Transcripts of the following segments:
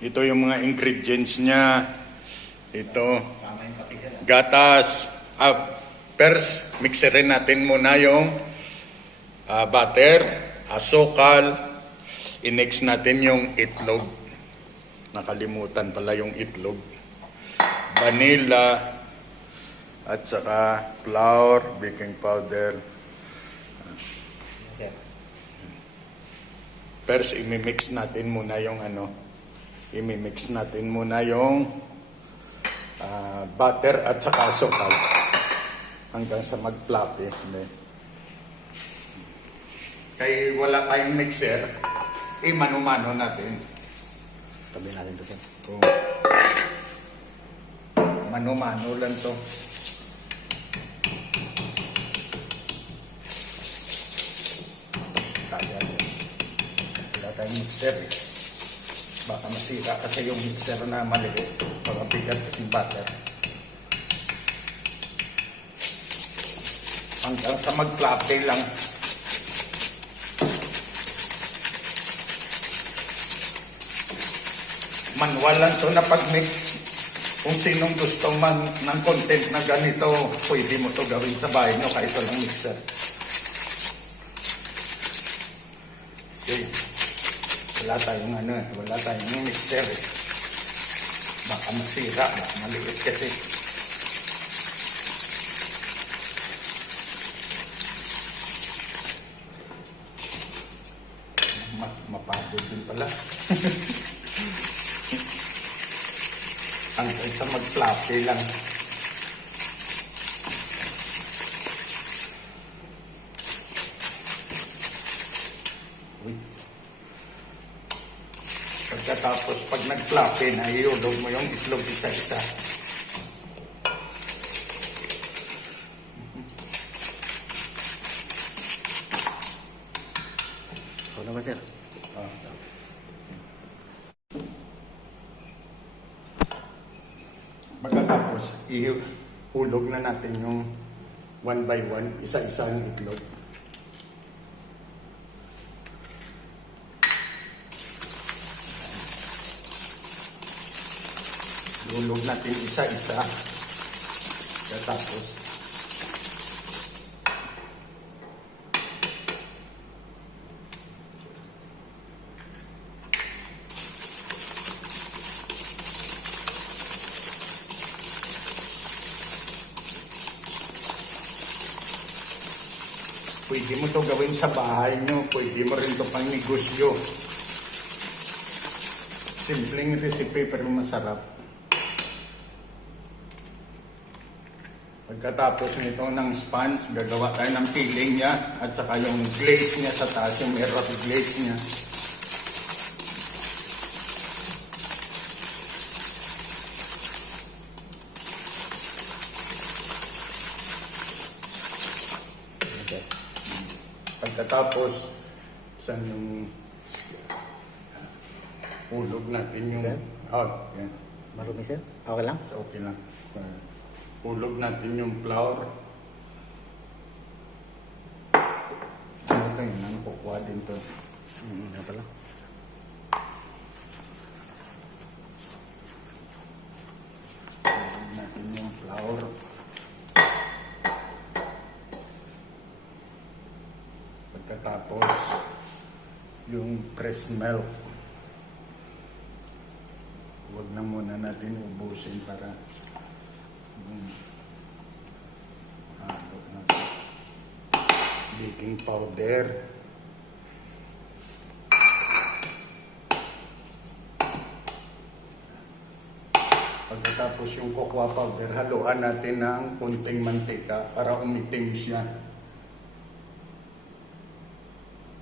Ito yung mga ingredients niya. Ito, gatas. First, mixerin natin muna yung butter, asukal. I-mix natin yung itlog. Nakalimutan pala yung itlog. Vanilla, at saka flour, baking powder. First, i-mix natin muna yung i-mix natin muna yung butter at saka asukal hanggang sa mag-fluffy. Kaya wala tayong mixer, mano-mano natin. Tabi natin ito, sir. Kung mano-mano lang to. Kaya wala tayong mixer. Baka masira kasi yung mixer na maliit. Pagkabigat kasing butter. Hanggang sa mag-fluffy lang. Manual lang to na pag-mix. Kung sinong gusto man ng content na ganito, pwede mo to gawin sa bahay nyo kahit walang mixer. Okay. Wala tayong mixer eh. Baka masira, baka maliit kasi. Mapagod din pala. Hanggang sa mag-fluffy lang. Pagkatapos, pag nag-fluffy na, iulog mo yung itlog isa-isa. Ito na ba, sir? Pagkatapos, ihulog na natin yung 1 by 1, isa-isang itlog. Ihulog natin isa-isa. Pagkatapos, pwede mo to gawin sa bahay nyo. Pwede mo rin to pang negosyo. Simpleng recipe pero masarap. Pagkatapos nito ng sponge, gagawa tayo ng filling niya at saka yung glaze niya sa taas, yung meron glaze niya. Pagkatapos, saan yung hulog natin yung... Sir? Yan. Marumi, sir? Okay lang? So, okay lang. Hulog natin yung flour. Ano ito yun? Ano kukuha din to? Ano pala? Hulog natin yung flour. Pagkatapos, yung fresh milk. Huwag na muna natin ubusin para baking powder. Pagkatapos yung cocoa powder, haluan natin ng kunting mantika para umitim siya.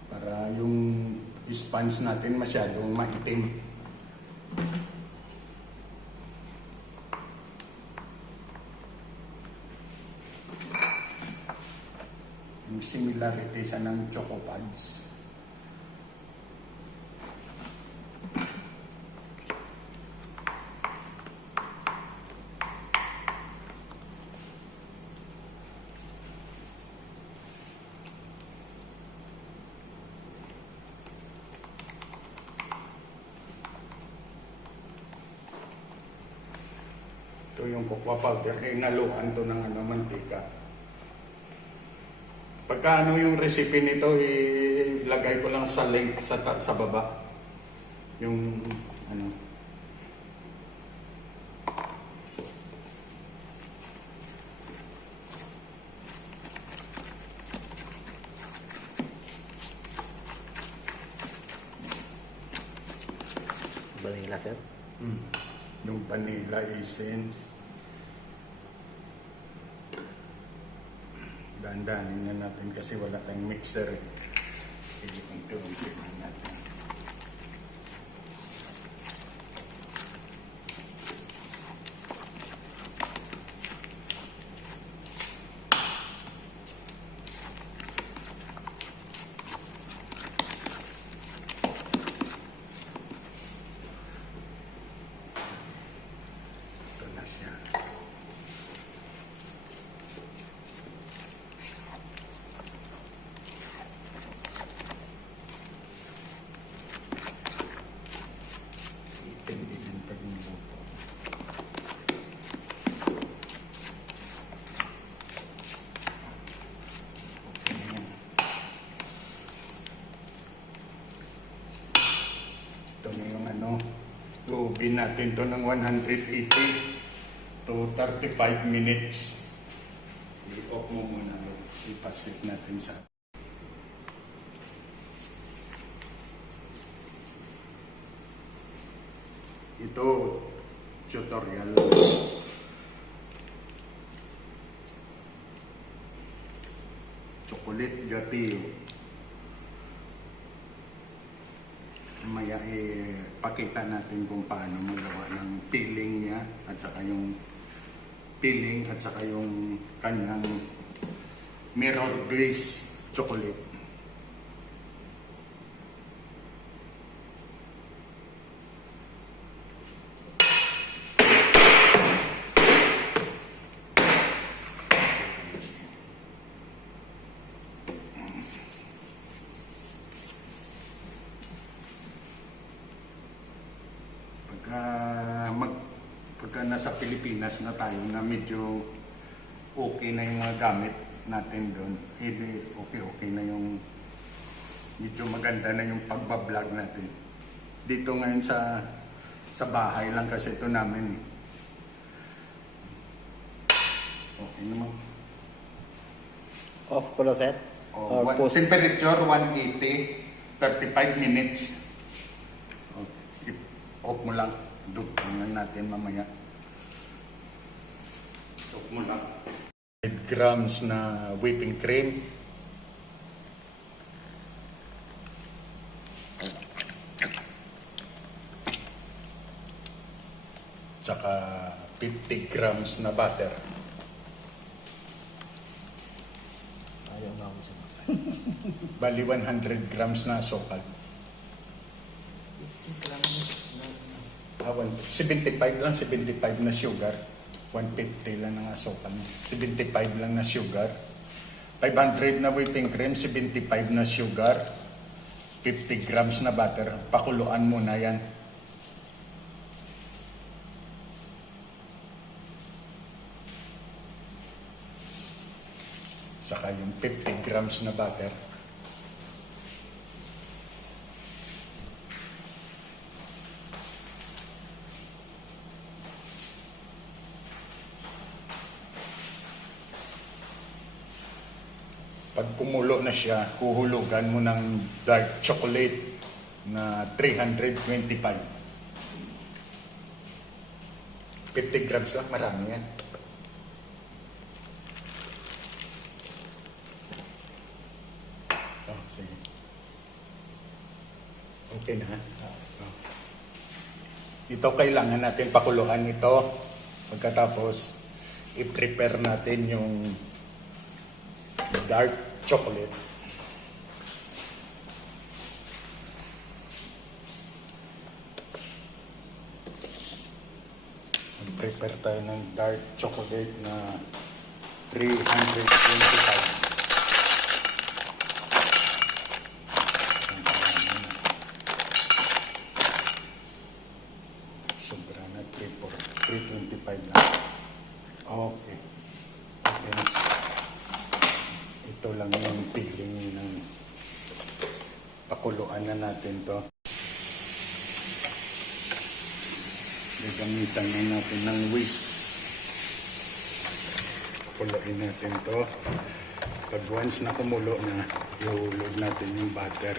Para yung sponge natin masyadong maitim. Yung similarity sa ng Choco Pads. cocoa powder, hinaluan to ng mantika. Pagka yung recipe nito, ilagay ko lang sa link sa baba. Yung Vanilla, sir. yung vanilla essence. Dandanin na natin kasi wala tayong mixer. Unti-unti na natin. Ito na siya. Itin-itin pag niluto. Ito na yung luubin natin to ng 180 to 35 minutes. I-off mo muna. Ipasit natin sa... Ito, tutorial. Chocolate gatillo. Maya pakita natin kung paano magawa ng filling niya at saka yung filling at saka yung kanyang mirror glaze chocolate. Pagka nasa Pilipinas na tayo na medyo okay na yung mga gamit natin doon, okay na yung medyo maganda na yung pagbablog natin. Dito ngayon sa bahay lang kasi ito namin. Okay naman. Off ko lang, sir? Or post? Temperature 180, 35 minutes. Off mo lang. Dugtungan natin mamaya. Off mo lang. 8 grams na whipping cream. Tsaka 50 grams na butter. Ayaw na ako, sir. Bali 100 grams na asukal. 50 grams na... 75 lang, 75 na sugar. 150 lang ng asukal. 75 lang na sugar. 500 na whipping cream, 75 na sugar. 50 grams na butter. Pakuluan mo na yan. Saka yung 50 grams na butter. Pag kumulo na siya, huhulugan mo ng dark chocolate na 325. 50 grams lang, marami yan. Oh, sige. Okay na. Oh. Ito kailangan natin pakuluan ito. Pagkatapos, i-prepare natin yung dark chocolate. Mag-prepare tayo ng dark chocolate na 325. Sobra na 325 na. lang yung piling ng pakuluan na natin to. Gagamitan na natin ng whisk. Pakuluin natin to. Pag once na kumulo na, ihulog natin yung butter.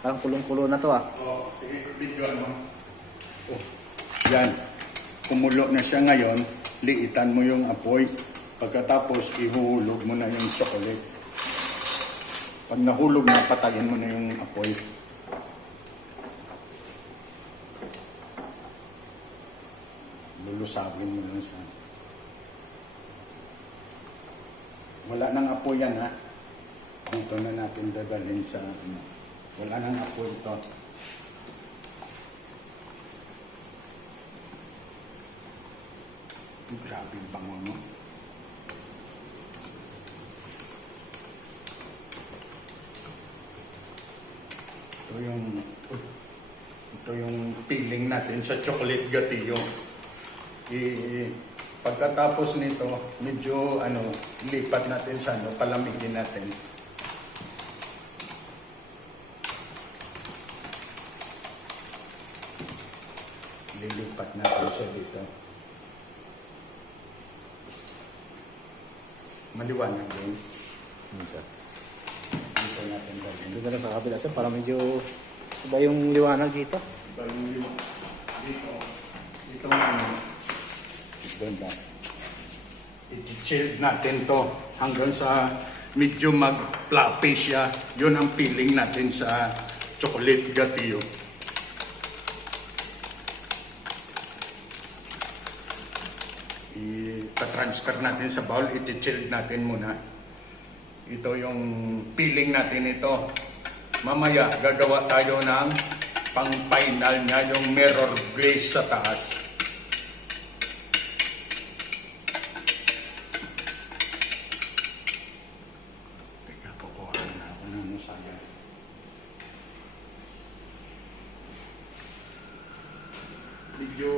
Parang kulong-kulo na to ah. Oh, sige, video mo. Oh, yan. Kumulo na siya ngayon, liitan mo yung apoy. Pagkatapos, ihuhulog mo na yung chocolate. Pag nahulog na, patayin mo na yung apoy. Lulusagin mo lang siya. Wala nang apoy yan ha. Dito na natin dadalhin sa wala nang apoy ito. Grabe yung bango mo. Ito yung peeling natin sa chocolate gatillo. Pagkatapos nito, medyo lipat natin sa palamigin natin. Lilipat natin siya dito. Maliwanag din. Dito natin gawin. Dito na sa kabila sir, para medyo iba yung liwanag dito. Iba yung liwanag. Dito doon na. I-chill natin to hanggang sa medyo mag-fluffy siya. Yun ang feeling natin sa chocolate gatillo. I-transfer natin sa bowl, i-chill natin muna. Ito yung feeling natin ito. Mamaya gagawa tayo ng pang-final niya, yung mirror glaze sa taas. Teka, kukuha na ako ng musaya. Medyo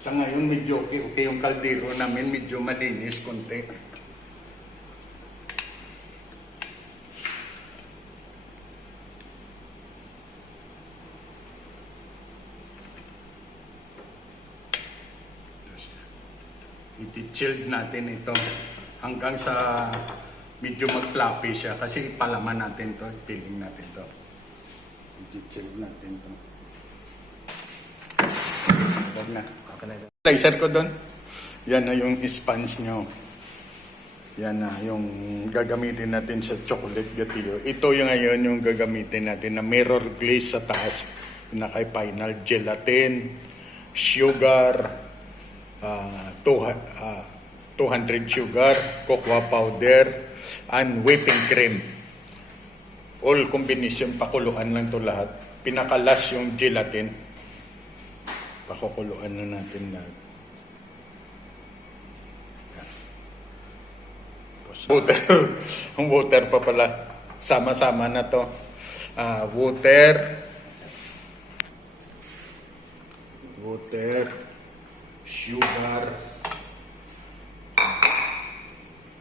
sa ngayon medyo okay yung kaldero namin, medyo malinis konti. I-chilled natin ito hanggang sa medyo mag-fluffy siya kasi ipalaman natin to, peeling natin to. I-chilled natin to. Huwag na. Okay na sir. Laser ko doon. Yan na yung sponge nyo. Yan na yung gagamitin natin sa chocolate gatillo. Ito yung ngayon yung gagamitin natin na mirror glaze sa taas. Pinaka-final gelatin, sugar, 200 sugar, cocoa powder, and whipping cream. All combination, pakuluan lang to lahat. Pinakalas yung gelatin. Pakukuluan na natin na. Water. Ang water pa pala. Sama-sama na to. Water, sugar,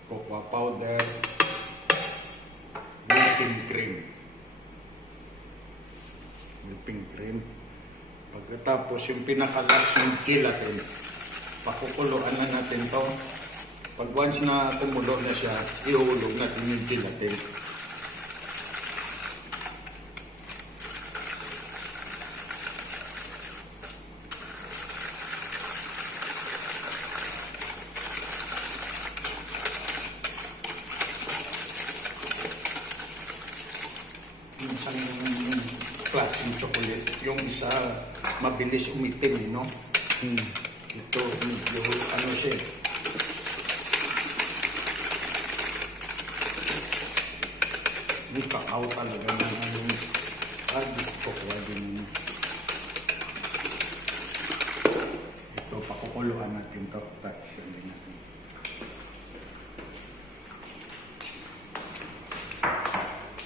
cocoa powder, whipping cream. Pagkatapos yung pinakalas yung gelatin, pakukuluan na natin to. Pag once na tumulo na siya, ihulog natin yung gelatin. Minsan yung klaseng chocolate, yung isa mabilis umitim, no? Ito, medyo siya. May kakao talaga na kukuha din. Ito, pakukuluan natin to. Takpan din natin.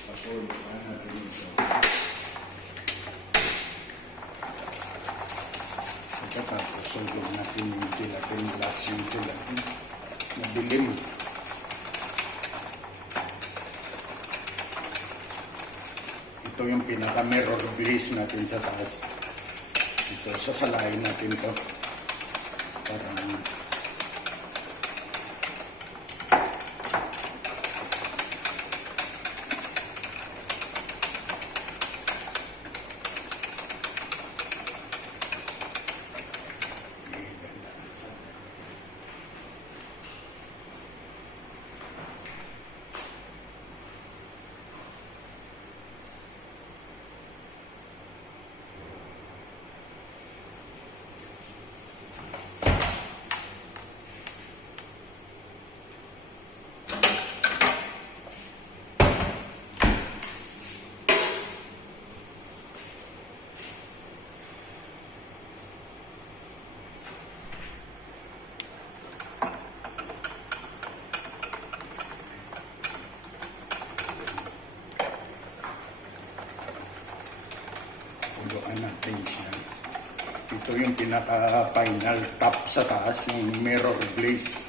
Pakukuluan natin ito. Pagkatapos, Sulog natin yung gelatin plus yung gelatin. Madilim. Ito yung pinaka-mirror glaze natin sa taas. Ito, sasalain natin to. Para puluan natin siya. Ito yung pinaka-final top sa taas, yung mirror glaze.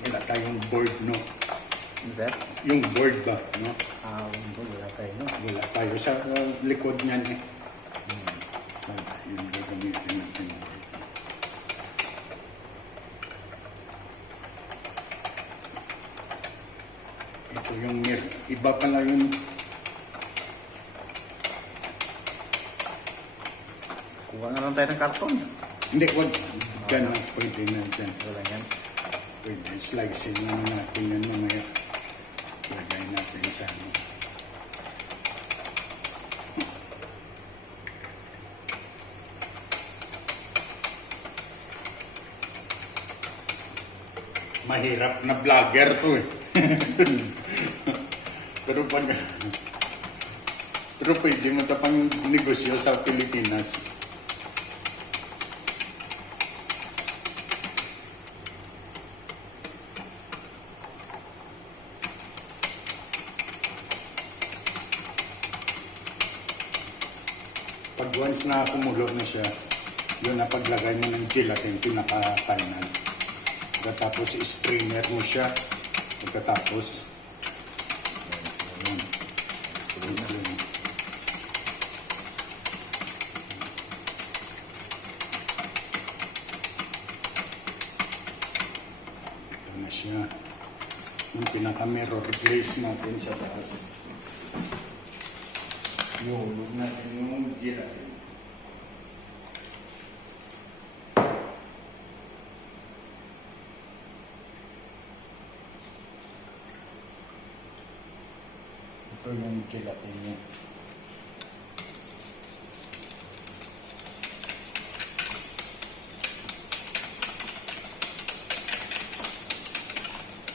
Wala tayong board, no? Sir? Yung board ba, no? Wala tayo, no? Wala tayo sa likod niyan, eh. Yung gagamitin natin. Ito yung mirror. Iba pala yung Kuha na lang tayo ng karton. hindi, wag. Diyan lang, pwede na dyan. Wala yan. Pwede, slicing na natin yan mamaya. Lagay natin sa ano. Mahirap na vlogger to eh. Pero pwede mo ito pang negosyo sa Pilipinas. Pag once na kumulo na siya, yun na paglagay mo ng gelatin, pinaka-final. Pagkatapos i-strainer mo siya. Pagkatapos, ito na siya. Yung pinaka-mirror glaze natin sa taas. Yung natin yung gelatin. Ito yung gelatin niya.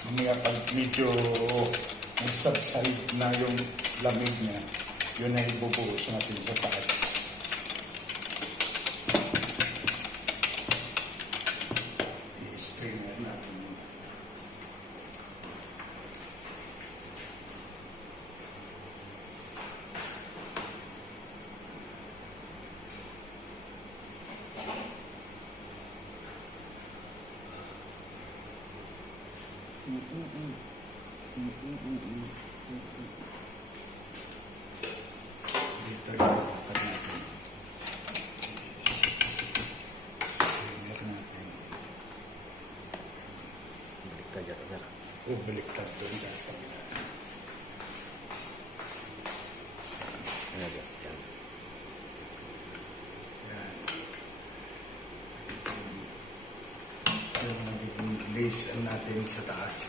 Mamaya pag medyo nag-subside na yung lamig niya, yun na ibubuhos natin sa taas. I-strainer natin yun. Dito yung lakad natin. Strainer natin. Baliktad yata, sir. Baliktad doon sa kabila. Ano, sir? Yan. Yan. glaze natin sa taas.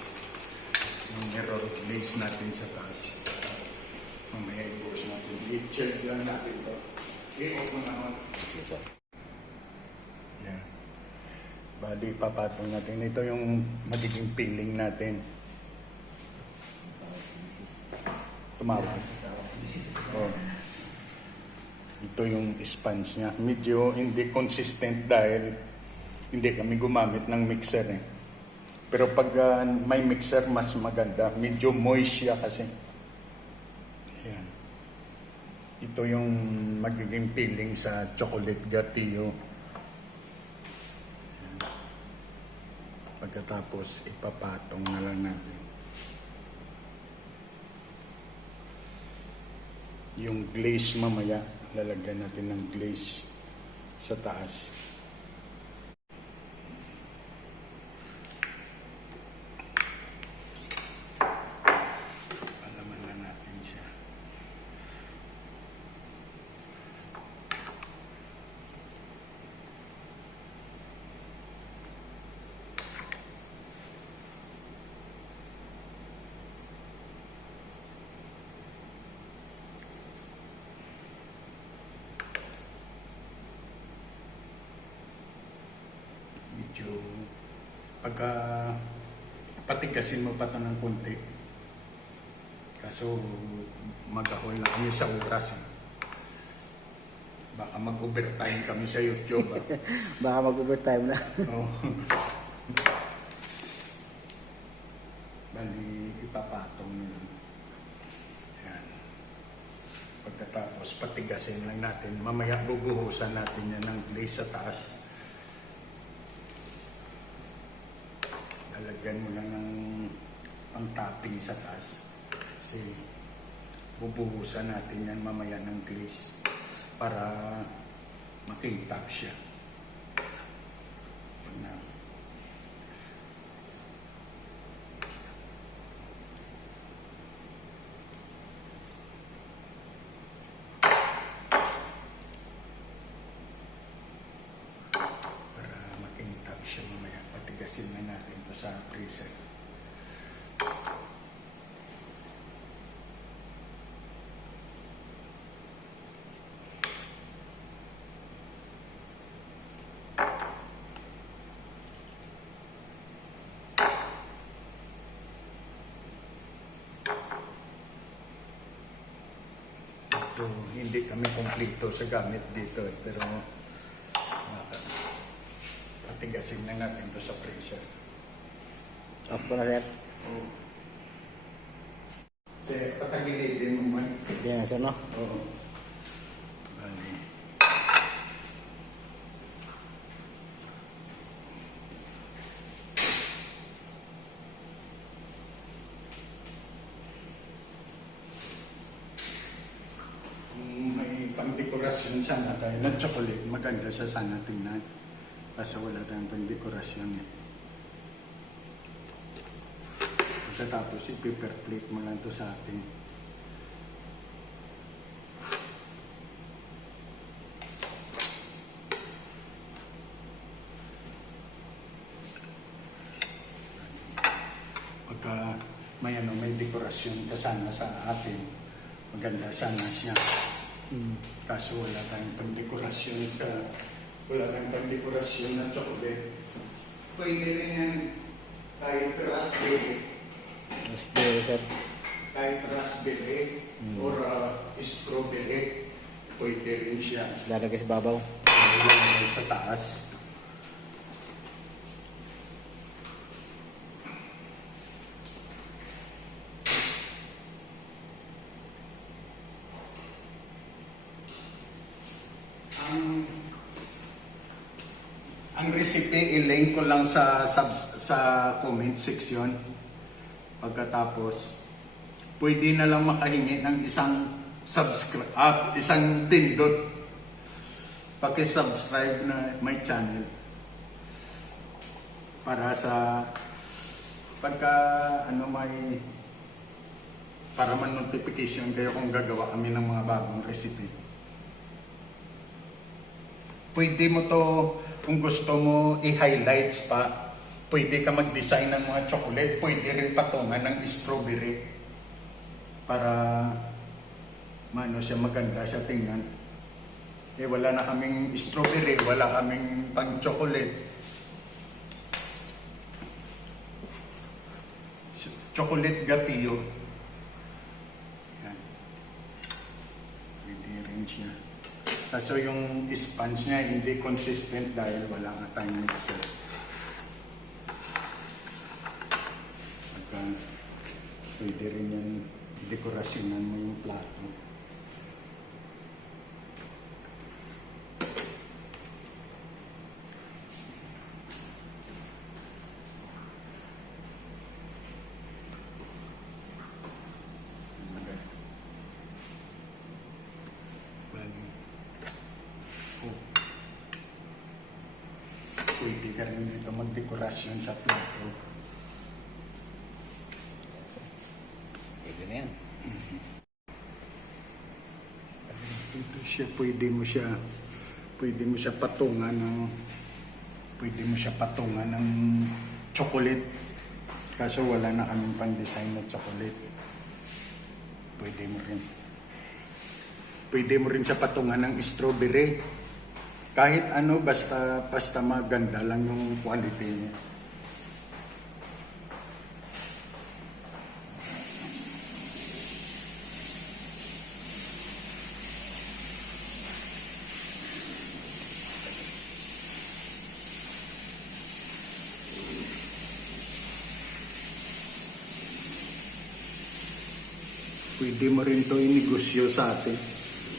Yung mirror glaze natin sa taas. Mamaya ibukas natin. I-check lang natin ito. I-off mo naman. Yan. Bali, papatong natin. Ito yung magiging peeling natin. Tumawag. Oh. Ito yung sponge niya. Medyo hindi consistent dahil hindi kami gumamit ng mixer eh. Pero pag may mixer, mas maganda. Medyo moist siya kasi. Ayan. Ito yung magiging peeling sa chocolate gatillo. Ayan. Pagkatapos, ipapatong na lang natin. Yung glaze mamaya, lalagyan natin ng glaze sa taas. Palaman na natin siya. Medyo pagka patigasin mo pa ito ng konti. Kaso mag-ahol na kami sa oras. Eh. Baka mag-overtime kami sa YouTube. Baka mag-overtime na. Oh. Bali, ipapatong nyo. Yan. Pagkatapos, patigasin lang natin. Mamaya bubuhusan natin yan ng glaze sa taas. Lalagyan mo lang ng pang-topping sa taas. Kasi bubuhusan natin yan mamaya ng glaze para makitap siya. Na. Para makitap siya mamaya. Patigasin na natin ito sa freezer. Ito, hindi kami kompleto sa gamit dito eh, pero patigasin na natin ito sa freezer. Off ko na, sir. Oo. Kasi patagilidin mo man. Yan, sir, no? Oo. Bali. Kung may pang-dekorasyon sana tayo ng chocolate, maganda siya sana tingnan. Kasi wala tayong pang-dekorasyon eh. Pagkatapos, i-paper plate mo lang ito sa atin. Pagka may dekorasyon ka sana sa atin, maganda sana siya. Kaso wala tayong pang-dekorasyon wala tayong pang-dekorasyon na chocolate. Pwede rin yan kahit raspberry. Raspberry, sir. Kahit raspberry or strawberry, pwede rin siya. Lalagay sa babaw. Lalagay sa taas. Ang recipe, i-link ko lang sa comment section. Pagkatapos, pwede na lang makahingi ng isang isang pindot. Paki-subscribe na my channel. Para sa pagka para man-notification kayo kung gagawa kami ng mga bagong recipe. Pwede mo to, kung gusto mo, i-highlights pa pwede ka mag-design ng mga chocolate, pwede rin patungan ng strawberry para maano siya maganda sa tingnan. Eh wala na kaming strawberry, wala kaming pang chocolate. Chocolate gatillo. Yan. Pwede rin siya. Kaso yung sponge niya hindi consistent dahil wala nga tayong mixer. Pagka pwede rin yan, dekorasyonan mo yung plato. Pwede ka rin dito magdekorasyon sa plato. Pwede na yan. Ito siya, pwede mo siya patungan ng chocolate. Kaso wala na kaming pang-design na chocolate. Pwede mo rin siya patungan ng strawberry. Kahit ano, basta maganda lang yung quality niya. Pwede mo rin to i-negosyo sa atin.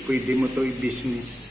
Pwede mo to i-business.